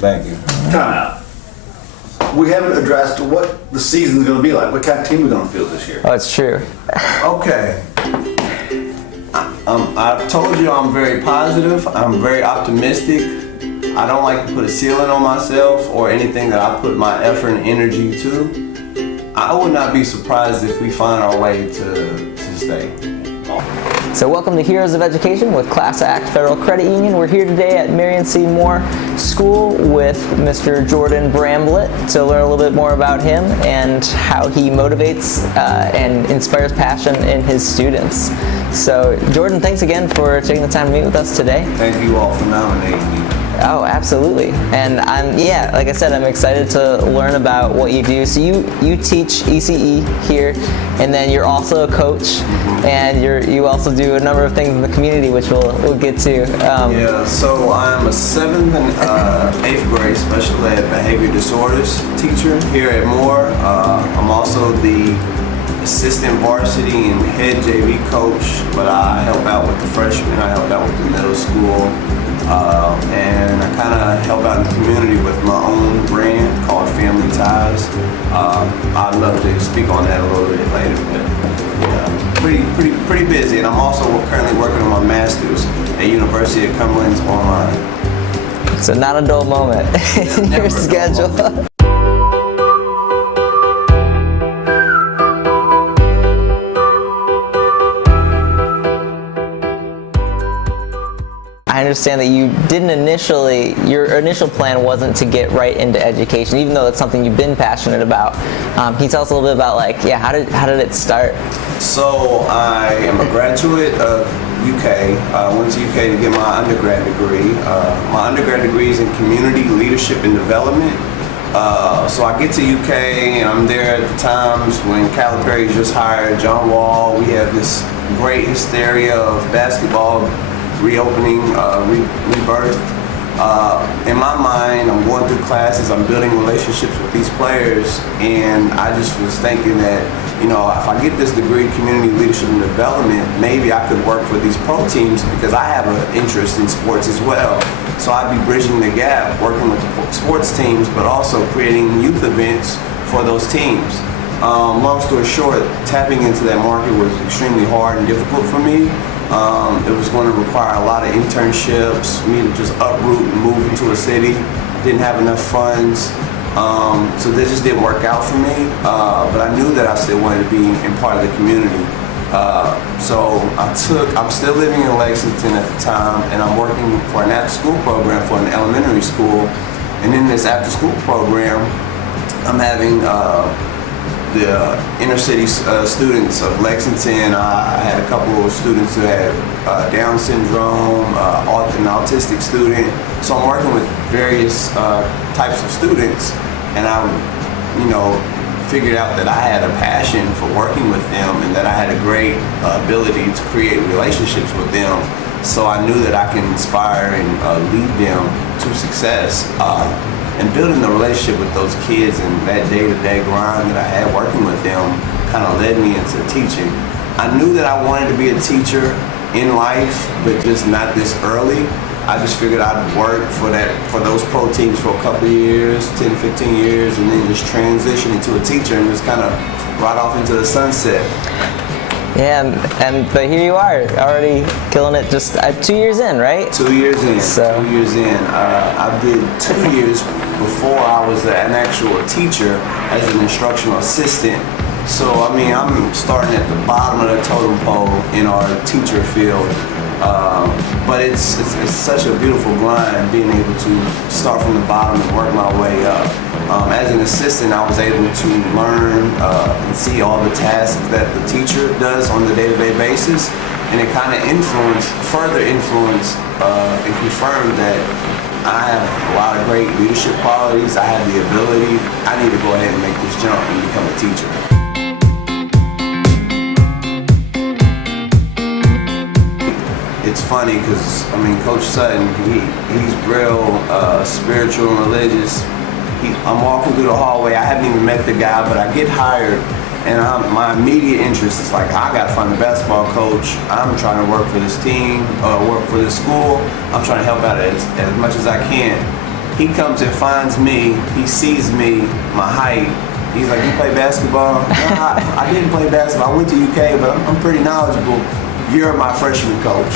Thank you. Time out. We haven't addressed what the season's going to be like. What kind of team we're going to field this year. Oh, it's true. Okay. I've told you I'm very positive. I'm very optimistic. I don't like to put a ceiling on myself or anything that I put my effort and energy to. I would not be surprised if we find our way to stay. So welcome to Heroes of Education with Class Act Federal Credit Union. We're here today at Marion C School with Mr. Jordan Bramblett to learn a little bit more about him and how he motivates and inspires passion in his students. So Jordan, thanks again for taking the time to meet with us today. Thank you all for nominating me. Oh, absolutely. And like I said, I'm excited to learn about what you do. So you teach ECE here, and then you're also a coach, and you also do a number of things in the community, which we'll get to. Yeah, so I'm a 7th and 8th grade special ed behavior disorders teacher here at Moore. I'm also the assistant varsity and head JV coach, but I help out with the freshmen, I help out with the middle school. And I kind of help out in the community with my own brand called Familee Ties. I'd love to speak on that a little bit later, but yeah, pretty busy. And I'm also currently working on my master's at University of Cumberland's online. So not a dull moment in your schedule. I understand that your initial plan wasn't to get right into education, even though that's something you've been passionate about. Can you tell us a little bit about how did it start? So I am a graduate of UK. I went to UK to get my undergrad degree. My undergrad degree is in community leadership and development. So I get to UK and I'm there at the times when Calipari just hired John Wall. We have this great hysteria of basketball reopening, rebirth. In my mind, I'm going through classes, I'm building relationships with these players, and I just was thinking that, if I get this degree in community leadership and development, maybe I could work for these pro teams because I have an interest in sports as well. So I'd be bridging the gap, working with sports teams, but also creating youth events for those teams. Long story short, tapping into that market was extremely hard and difficult for me. It was going to require a lot of internships, me to just uproot and move into a city. Didn't have enough funds, so that just didn't work out for me. But I knew that I still wanted to be in part of the community. So I'm still living in Lexington at the time, and I'm working for an after-school program for an elementary school. And in this after-school program, I'm having the inner city students of Lexington. I had a couple of students who had Down syndrome, an autistic student. So I'm working with various types of students, and I, figured out that I had a passion for working with them and that I had a great ability to create relationships with them. So I knew that I can inspire and lead them to success. And building the relationship with those kids and that day-to-day grind that I had working with them kind of led me into teaching. I knew that I wanted to be a teacher in life, but just not this early. I just figured I'd work for those pro teams for a couple of years, 10, 15 years, and then just transition into a teacher and just kind of ride off into the sunset. Yeah, but here you are, already killing it. Just 2 years in, right? 2 years in. So 2 years in. I did 2 years before I was an actual teacher as an instructional assistant. So I'm starting at the bottom of the totem pole in our teacher field. But it's such a beautiful grind being able to start from the bottom and work my way up. As an assistant, I was able to learn and see all the tasks that the teacher does on the day-to-day basis, and it kind of further influenced and confirmed that I have a lot of great leadership qualities. I have the ability. I need to go ahead and make this jump and become a teacher. It's funny because Coach Sutton, he's real spiritual and religious. I'm walking through the hallway. I haven't even met the guy, but I get hired, and my immediate interest is I gotta find a basketball coach. I'm trying to work for this team, work for this school. I'm trying to help out as much as I can. he comes and finds me. He sees me, my height. He's like, "You play basketball?" "No, I didn't play basketball. I went to UK, but I'm pretty knowledgeable. You're my freshman coach."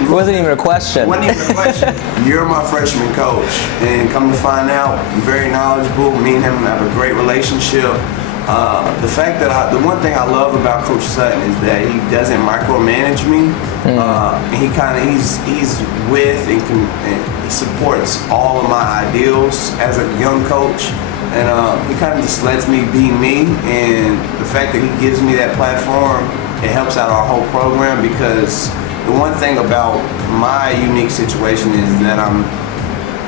It wasn't even a question. Wasn't even a question. "You're my freshman coach." And come to find out, I'm very knowledgeable. Me and him have a great relationship. The fact that the one thing I love about Coach Sutton is that he doesn't micromanage me. And he's with and he supports all of my ideals as a young coach. And he kind of just lets me be me. And the fact that he gives me that platform, it helps out our whole program, because the one thing about my unique situation is that I'm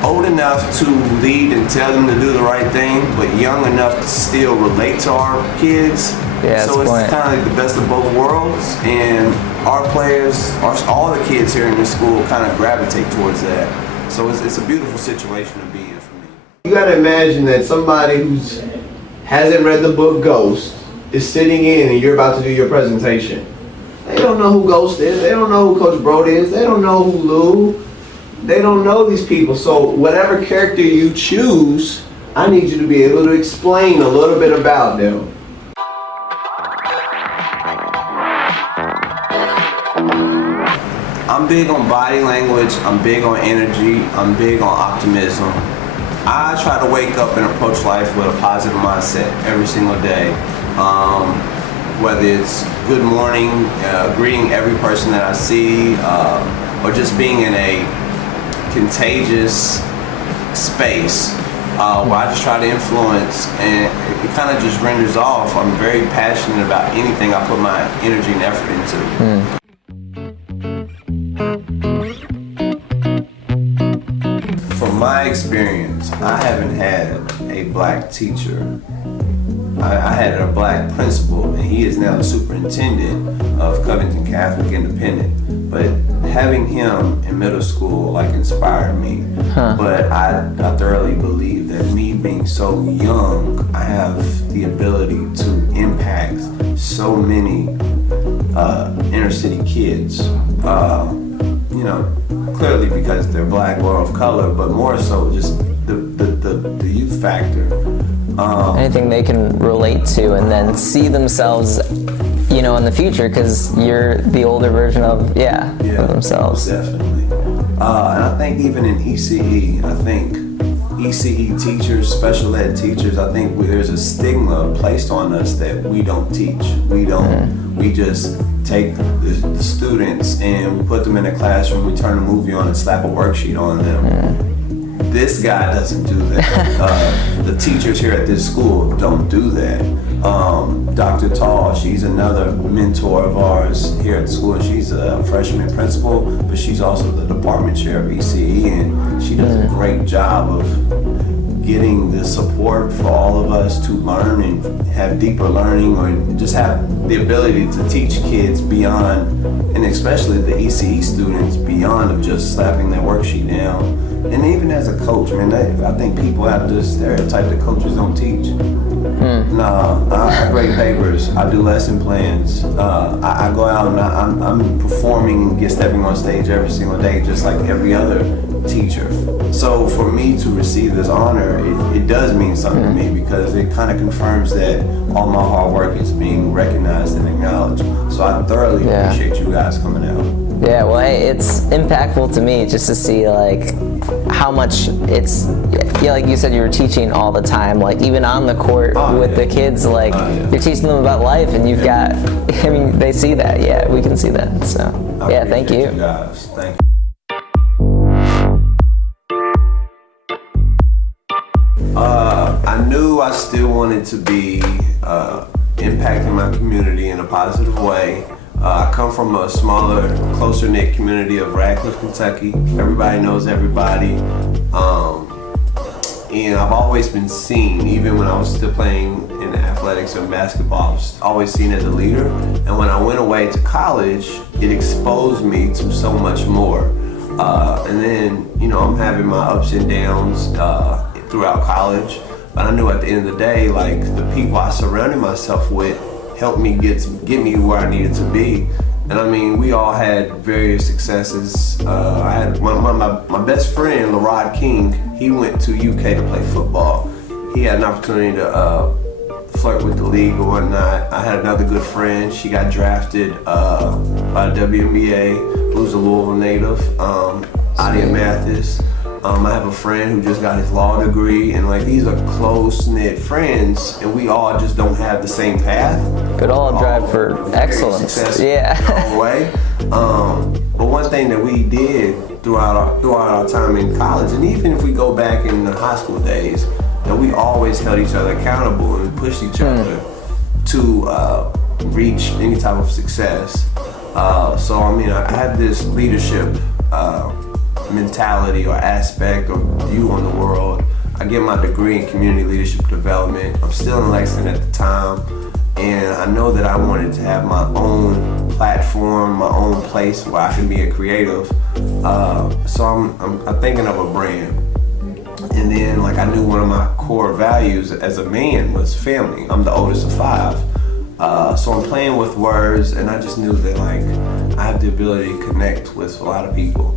old enough to lead and tell them to do the right thing, but young enough to still relate to our kids. Yeah, so it's point. kind of like the best of both worlds, and our players, all the kids here in this school kind of gravitate towards that. So it's a beautiful situation to be in for me. You gotta imagine that somebody who hasn't read the book Ghost is sitting in and you're about to do your presentation. They don't know who Ghost is, they don't know who Coach Brody is, they don't know who Lou. They don't know these people. So whatever character you choose, I need you to be able to explain a little bit about them. I'm big on body language, I'm big on energy, I'm big on optimism. I try to wake up and approach life with a positive mindset every single day. Whether it's good morning, greeting every person that I see, or just being in a contagious space where I just try to influence, and it kind of just renders off. I'm very passionate about anything I put my energy and effort into. From my experience, I haven't had a black teacher. I had a black principal, and he is now the superintendent of Covington Catholic Independent. But having him in middle school inspired me. But I thoroughly believe that me being so young, I have the ability to impact so many inner city kids. Clearly because they're black or of color, but more so just the youth factor. Anything they can relate to and then see themselves, in the future, because you're the older version of themselves. Definitely. And I think even in ECE, ECE teachers, special ed teachers, I think there's a stigma placed on us that we don't teach. We just take the students and we put them in a classroom, we turn a movie on and slap a worksheet on them. This guy doesn't do that. The teachers here at this school don't do that. Dr. Tall, she's another mentor of ours here at school. She's a freshman principal, but she's also the department chair of ECE, and she does a great job of getting the support for all of us to learn and have deeper learning, or just have the ability to teach kids beyond, and especially the ECE students, beyond of just slapping their worksheet down. And even as a coach, I think people have this stereotype that coaches don't teach. No, I grade papers, I do lesson plans, I go out and I'm performing and stepping on stage every single day just like every other teacher. So for me to receive this honor, it does mean something to me, because it kind of confirms that all my hard work is being recognized and acknowledged. So I thoroughly appreciate you guys coming out. Yeah, well, it's impactful to me just to see how much it's, like you said, you were teaching all the time, even on the court with the kids, you're teaching them about life, and you've got, they see that, we can see that, so, thank you. Guys, thank you. I knew I still wanted to be impacting my community in a positive way. I come from a smaller, closer-knit community of Radcliffe, Kentucky. Everybody knows everybody. And I've always been seen, even when I was still playing in athletics or basketball, I was always seen as a leader. And when I went away to college, it exposed me to so much more. And then, I'm having my ups and downs throughout college. But I knew at the end of the day, the people I surrounded myself with helped me get me where I needed to be. And I mean, we all had various successes. I had one of my best friend, Louisville King, he went to UK to play football. He had an opportunity to flirt with the league or whatnot. I had another good friend, she got drafted by the WNBA, who's a Louisville native, Adia Mathis. I have a friend who just got his law degree, and like these are close-knit friends, and we all just don't have the same path. Could all drive for excellence. Yeah. Way. But one thing that we did throughout our time in college, and even if we go back in the high school days, that we always held each other accountable and pushed each other to reach any type of success. So I mean, I have this leadership mentality or aspect or view on the world. I get my degree in community leadership development. I'm still in Lexington at the time, and I know that I wanted to have my own platform, my own place where I can be a creative. So I'm thinking of a brand. And then like I knew one of my core values as a man was family. I'm the oldest of 5. So I'm playing with words, and I just knew that like I have the ability to connect with a lot of people.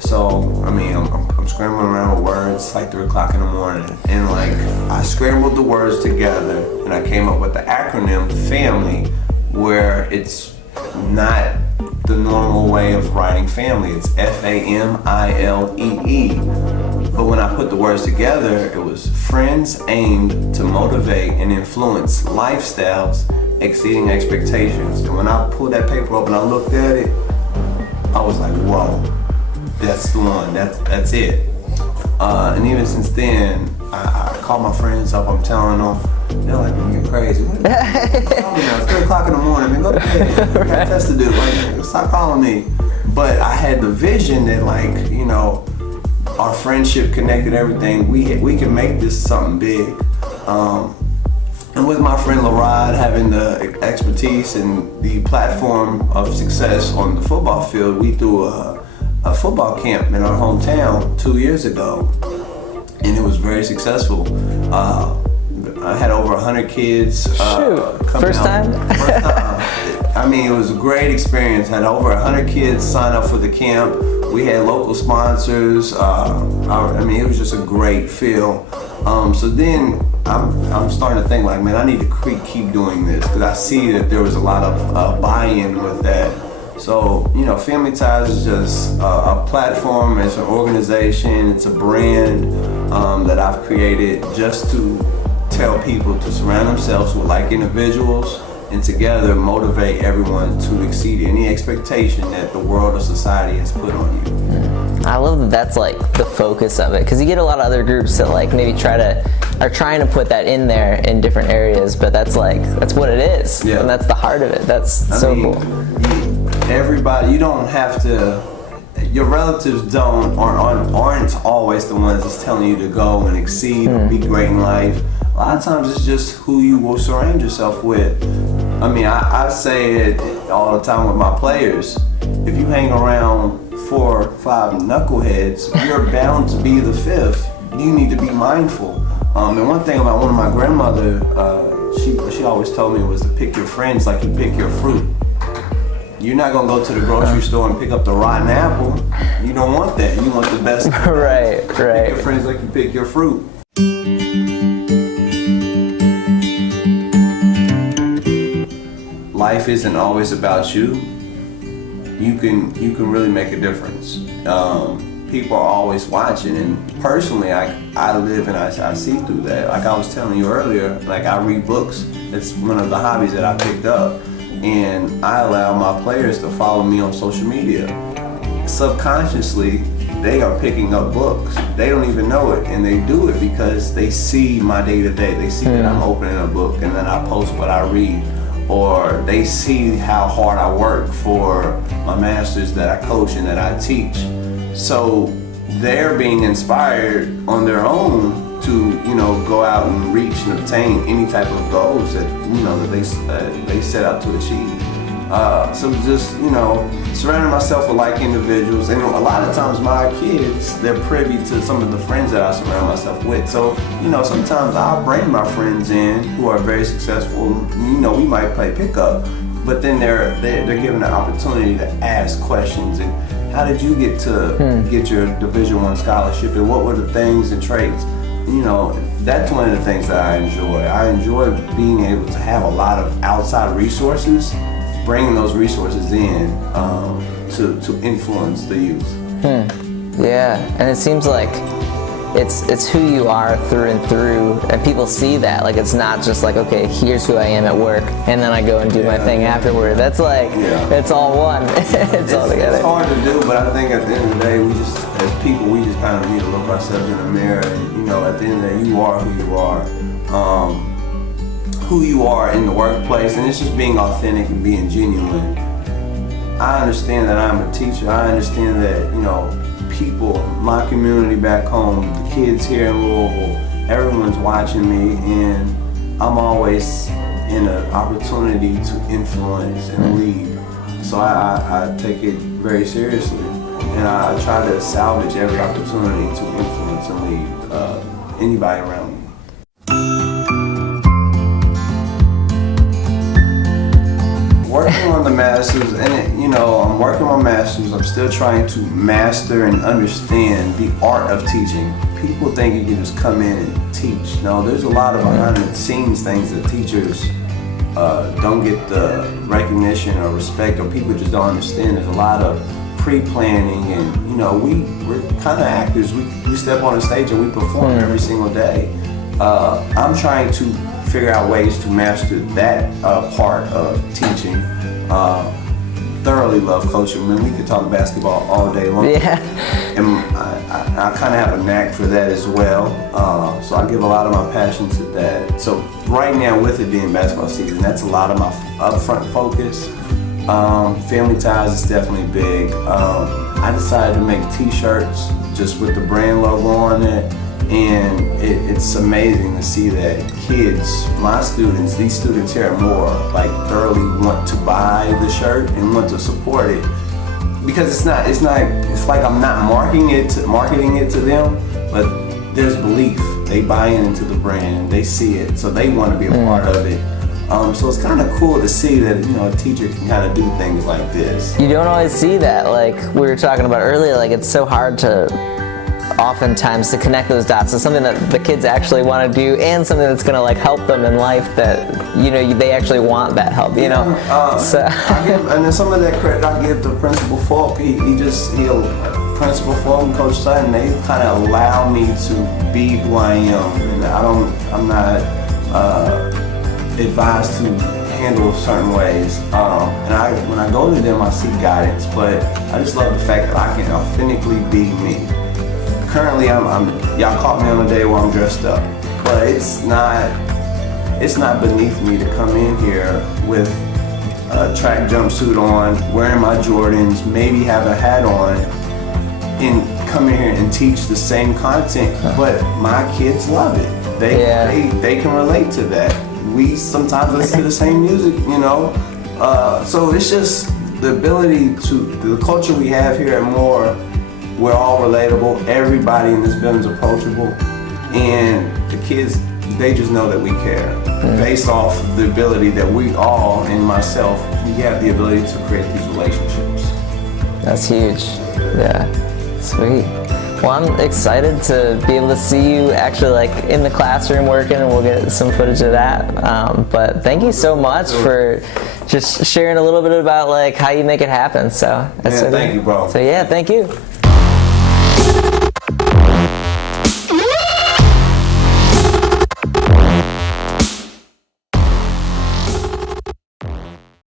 So, I mean, I'm scrambling around with words like 3 o'clock in the morning. And like, I scrambled the words together and I came up with the acronym FAMILEE, where it's not the normal way of writing family. It's FAMILEE. But when I put the words together, it was friends aimed to motivate and influence lifestyles exceeding expectations. And when I pulled that paper up and I looked at it, I was like, whoa. That's the one, that's it. And even since then, I call my friends up, I'm telling them, they're like, man, you're crazy. What it's 3 o'clock in the morning, man, go to bed. I got tests to do, like, stop calling me. But I had the vision that like, you know, our friendship connected everything. We can make this something big. And with my friend Larod having the expertise and the platform of success on the football field, we threw a football camp in our hometown 2 years ago, and it was very successful. I had over 100 kids. First time? First time. I mean, it was a great experience. Had over 100 kids sign up for the camp. We had local sponsors. I mean, it was just a great feel. So then I'm starting to think like, man, I need to keep doing this, because I see that there was a lot of buy-in with that. So, you know, Familee Ties is just a platform, it's an organization, it's a brand that I've created just to tell people to surround themselves with like individuals and together motivate everyone to exceed any expectation that the world or society has put on you. I love that that's like the focus of it, because you get a lot of other groups that like maybe are trying to put that in there in different areas, but that's what it is. Yeah. And that's the heart of it. That's so cool. Everybody, you don't have to, your relatives aren't always the ones that's telling you to go and exceed or be great in life. A lot of times it's just who you will surround yourself with. I mean, I say it all the time with my players. If you hang around 4 or 5 knuckleheads, you're bound to be the 5th. You need to be mindful. And one thing about one of my grandmother, she always told me was to pick your friends like you pick your fruit. You're not gonna go to the grocery store and pick up the rotten apple. You don't want that. You want the best. Right. Pick your friends like you pick your fruit. Life isn't always about you. You can really make a difference. People are always watching, and personally, I live and I see through that. Like I was telling you earlier, like I read books. It's one of the hobbies that I picked up. And I allow my players to follow me on social media. Subconsciously, they are picking up books. They don't even know it, and they do it because they see my day-to-day. They see that I'm opening a book and then I post what I read. Or they see how hard I work for my masters that I coach and that I teach. So they're being inspired on their own to, you know, go out and reach and obtain any type of goals that, you know, that they set out to achieve. So just, you know, surrounding myself with like individuals, and a lot of times my kids, they're privy to some of the friends that I surround myself with. So, you know, sometimes I'll bring my friends in who are very successful. You know, we might play pickup, but then they're given an opportunity to ask questions. And how did you get to get your Division I scholarship, and what were the things and traits? You know, that's one of the things that I enjoy. I enjoy being able to have a lot of outside resources, bringing those resources in to influence the youth. Yeah, and it seems like it's who you are through and through, and people see that. Like, it's not just like, okay, here's who I am at work, and then I go and do my thing afterward. That's like, it's all one. it's all together. It's hard to do, but I think at the end of the day, we just, as people, we just kind of need to look ourselves in the mirror, and you know, at the end of the day, you are who you are in the workplace, and it's just being authentic and being genuine. I understand that I'm a teacher. I understand that, you know, people, my community back home, the kids here in Louisville, everyone's watching me, and I'm always in an opportunity to influence and lead. So I take it very seriously, and I try to salvage every opportunity to influence and lead anybody around me. Working on the masters, and you know, I'm working on masters. I'm still trying to master and understand the art of teaching. People think you can just come in and teach. No, there's a lot of behind the scenes things that teachers don't get the recognition or respect, or people just don't understand. There's a lot of pre-planning, and you know, we're kind of actors. We step on the stage and we perform every single day. I'm trying to figure out ways to master that part of teaching. Thoroughly love coaching. I mean, we could talk basketball all day long. Yeah. And I kind of have a knack for that as well. So I give a lot of my passion to that. So right now, with it being basketball season, that's a lot of my upfront focus. Familee Ties is definitely big. I decided to make t-shirts just with the brand logo on it. And it's amazing to see that kids, my students, these students here at Moore, like thoroughly want to buy the shirt and want to support it, because it's like I'm not marketing it to them, but there's belief. They buy into the brand, they see it, so they want to be a part of it. So it's kind of cool to see that, you know, a teacher can kind of do things like this. You don't always see that, like we were talking about earlier. Like, it's so hard to oftentimes to connect those dots to something that the kids actually want to do, and something that's going to like help them in life, that you know they actually want that help, you know. So and then some of that credit I give to Principal Falk. He'll Principal Falk and Coach Sutton, they kind of allow me to be who I am, and I'm not advised to handle certain ways. And when I go to them, I seek guidance, but I just love the fact that I can authentically be me. Currently, y'all caught me on a day where I'm dressed up, but it's not beneath me to come in here with a track jumpsuit on, wearing my Jordans, maybe have a hat on, and come in here and teach the same content. But my kids love it. They can relate to that. We sometimes listen to the same music, you know. So it's just the ability the culture we have here at Moore. We're all relatable. Everybody in this building is approachable, and the kids, they just know that we care. Based off the ability that we all, and myself, we have the ability to create these relationships. that's huge. Yeah, sweet. Well, I'm excited to be able to see you actually like in the classroom working, and we'll get some footage of that. But thank you so much for just sharing a little bit about like how you make it happen. So Thank you, bro. So yeah, thank you.